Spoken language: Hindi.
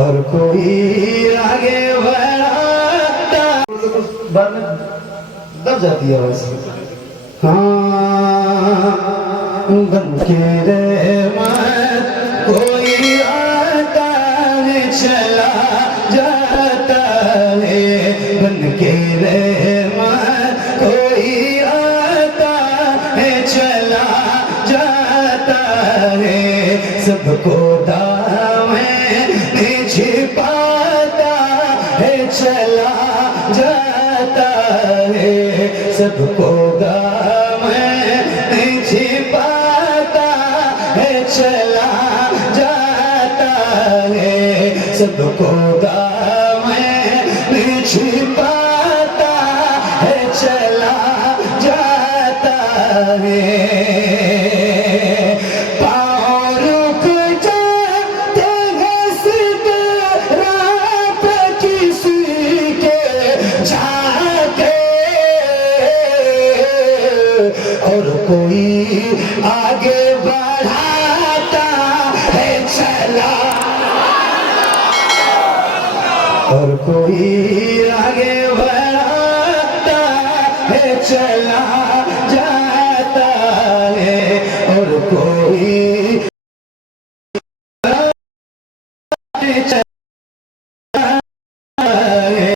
और कोई आगे बढ़ाता बाद में दब जाती है वैसे। हाँ बन के रहमत कोई आता है चला जाता है, बन के रहमत कोई आता है चला जाता है, सबको दामन में छिपाता है चला जाता है, सबको दामन में छिपाता है चला जाता है, सबको दामन में छिपाता है चला जाता है। और कोई आगे बढ़ाता है चला, और कोई आगे बढ़ाता है चला जा